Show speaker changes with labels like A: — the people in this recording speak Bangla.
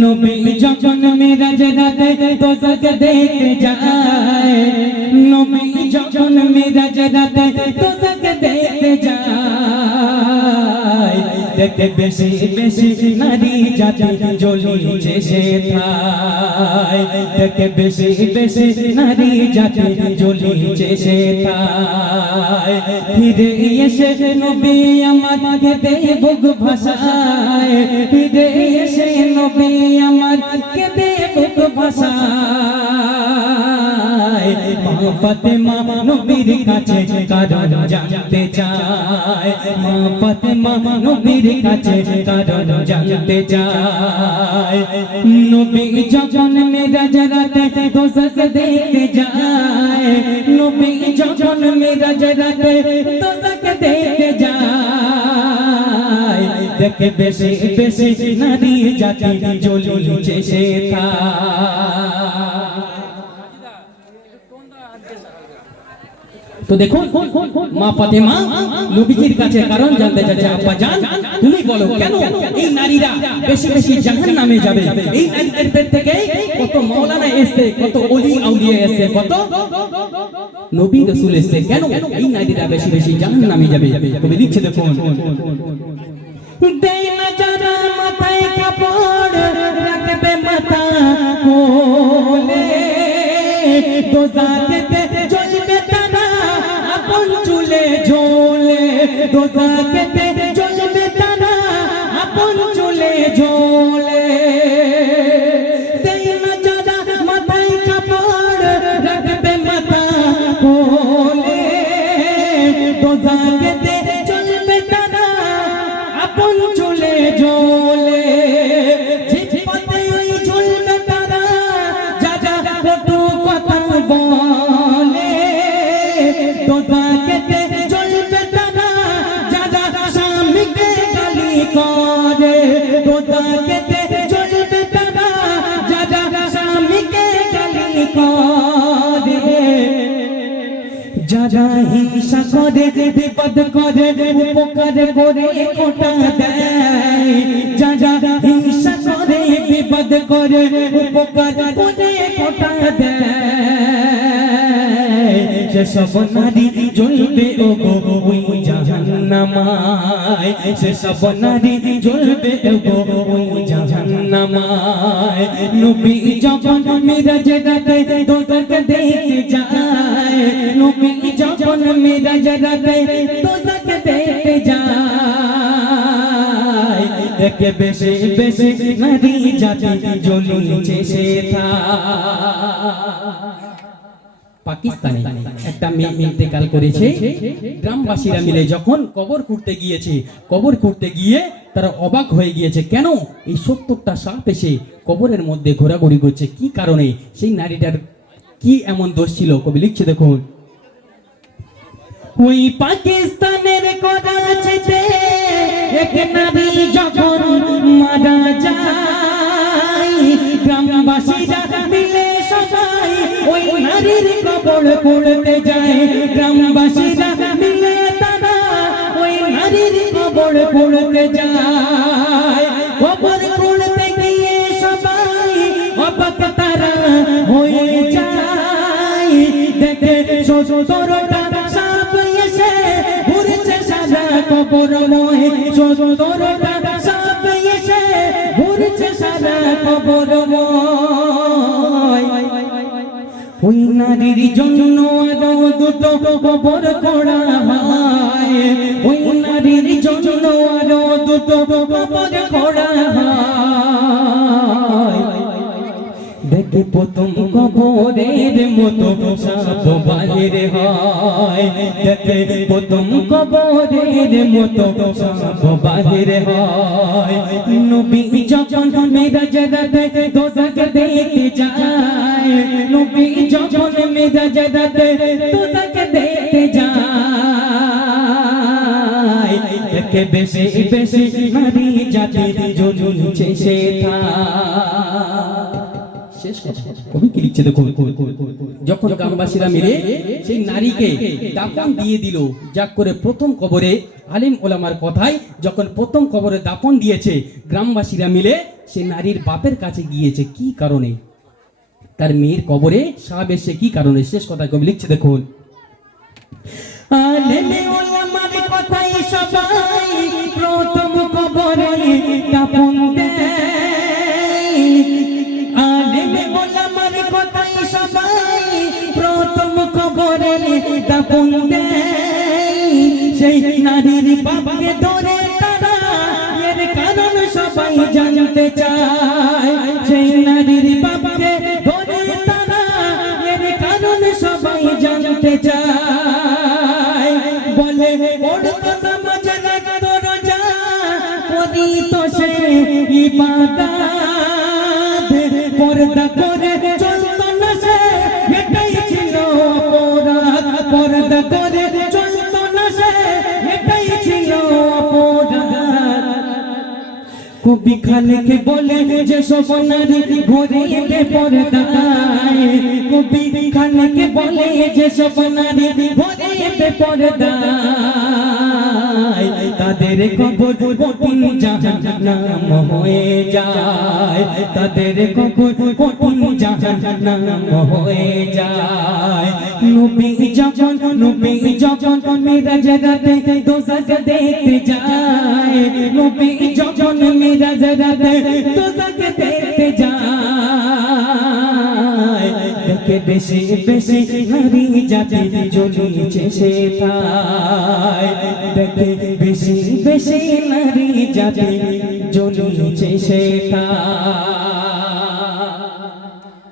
A: নবী যখন মিরাজ রাতে দোজক দেখতে যায় নবী যখন মিরাজ রাতে দোজক দেখতে যায়। দেখতে বেশি বেশি নারী জাতি জ্বলিছে সে থায়। দেখতে বেশি বেশি নারী জাতি জ্বলিছে সে থায়। ফিরে এসে নবী আমার খেতে বুক ভাষায়। ফিরে এসে নবী আমার কেঁদে বুক ভাষায়। মা ফাতেমা নবীর কাছে কারণ জানতে চায়। মা ফাতেমা নবীর কাছে কারণ জানতে চায়। নবী যখন মেরাজ রাতে দোজক দেখতে যায়, নবী যখন মেরাজ রাতে দোজক দেখতে যায়, দেখে বেশি বেশি নারী জাতি জ্বলিছে সে তো দেখুন, মা ফাতেমা, নবীজির কাছে কারণ জানতে চাচ্ছে আব্বা জান, তুমি বলো কেন এই নারীরা বেশি বেশি জাহান নামে যাবে? এই নারীদের পেট থেকে কত মাওলানা এসছে, কত অলি আউলিয়া এসছে, কত নবী রাসূল এসছে, কেন এই নারীরা বেশি বেশি জাহান নামে যাবে? কবি লিখছে দেখুন। দেই না যারা মাথায় কাপড় রাখবে মাথা কোলে দোজাকেতে দোজাকেতে জ্বলবে তারা আপন চুলে ঝোলে। মাথায় কাপড়, রাখবে মাথা কোলে। দোজাকেতে জ্বলবে তারা আপন চলে কটু কথা বলে। দোদাকেতে জ্বলবে যারা হিংসা করে বিপদ করে উপকার করে কোটা দেয় যারা হিংসা করে বিপদ করে উপকার করে কোটা দেয় সেসব নারী জ্বলবে ও গো ওই জাহান্নামায়। সেসব নারী জ্বলবে ও গো ওই জাহান্নামায়। নবী যখন মিরাজ রাতে দোজক দেখতে যায়, নবী যখন মিরাজ রাতে দোজক দেখতে যায়, দেখে বেশি বেশি নারী জাতি জ্বলিছে সে পাকিস্তানে একটা মেয়ে ইন্তেকাল করেছে। গ্রামবাসীরা মিলে যখন কবর খুঁড়তে গিয়েছে কবর খুঁড়তে গিয়ে তারা অবাক হয়ে গিয়েছে কেন এই সত্তরটা সাপ এসে কবরের মধ্যে ঘোরাঘুরি করছে? কি কারণে? সেই নারীটার কি এমন দোষ ছিল? কবি লিখছে দেখুন। ওই পাকিস্তানের করাচিতে এক নারী যখন মারা যায় কবর করতে যায়, গ্রামবাসীরা মিলে তারা ওই নারীর কবর করতে যায়। কবর করতে গিয়ে সবাই অবাক তারা হয়ে যায়। দেখে সত্তরটা সাপ এসে ঘুরছে সাদা কবর কবরময় সত্তরটা সাপ এসে ঘুরছে সাদা কবরময় ওই নারীর জন্য আরও দুটো কবর করা হয়। ওই নারীর জন্য আরও দুটো কবর করা হয়। দেখে প্রথম কবরের মতো বাহির হয়, দেখে প্রথম কবরের মতো সাপ বাহির হয়। নবী যখন মেরাজ রাতে দোজক দেখতে যায়, নবী যখন মেরাজ রাতে দোজক দেখতে যায়, দেখে বেশি বেশি নারী জাতি জ্বলছে সে
B: কথা কবি কি লিখছে দেখুন। যখন গ্রামবাসীরা মিলে সেই নারীকে দাফন দিয়ে দিল যা করে প্রথম কবরে আলিম ওলামার কথায় যখন প্রথম কবরে দাফন দিয়েছে গ্রামবাসীরা মিলে সেই নারীর বাপের কাছে গিয়েছে কি কারণে? তার মেয়ের কবরে সাপ এসে কি কারণে? শেষ কথা কবি লিখছে দেখুন।
A: আলেমে ওলামার কথাই সবাই প্রথম কবরে দাপন দেয়, সেই নারীর বাবাকে ধরে তারা কারণ সবাই জানতে চায়। সেই নারীর বাবাকে ধরে তারা, এর কারণ সবাই জানতে চায়। বলে তো সে ইবাদত। পর্দা কবি খালেকে বলে, যে সব নারী ভরে এলে পর্দায় কবি খালেকে বলে, যে সব নারী ভরে এলে পর্দায় তাদের কবর কঠিন জাহান্নাম হয়ে যায়। তাদের কবর কঠিন জাহান্নাম হয়ে যায়। নবী যখন নবী যখন মেরাজ রাতে বেশি বেশি নারী জাতি জ্বলিছে সে তাই। দেখে বেশি বেশি নারী জাতি জ্বলিছে সে তাই।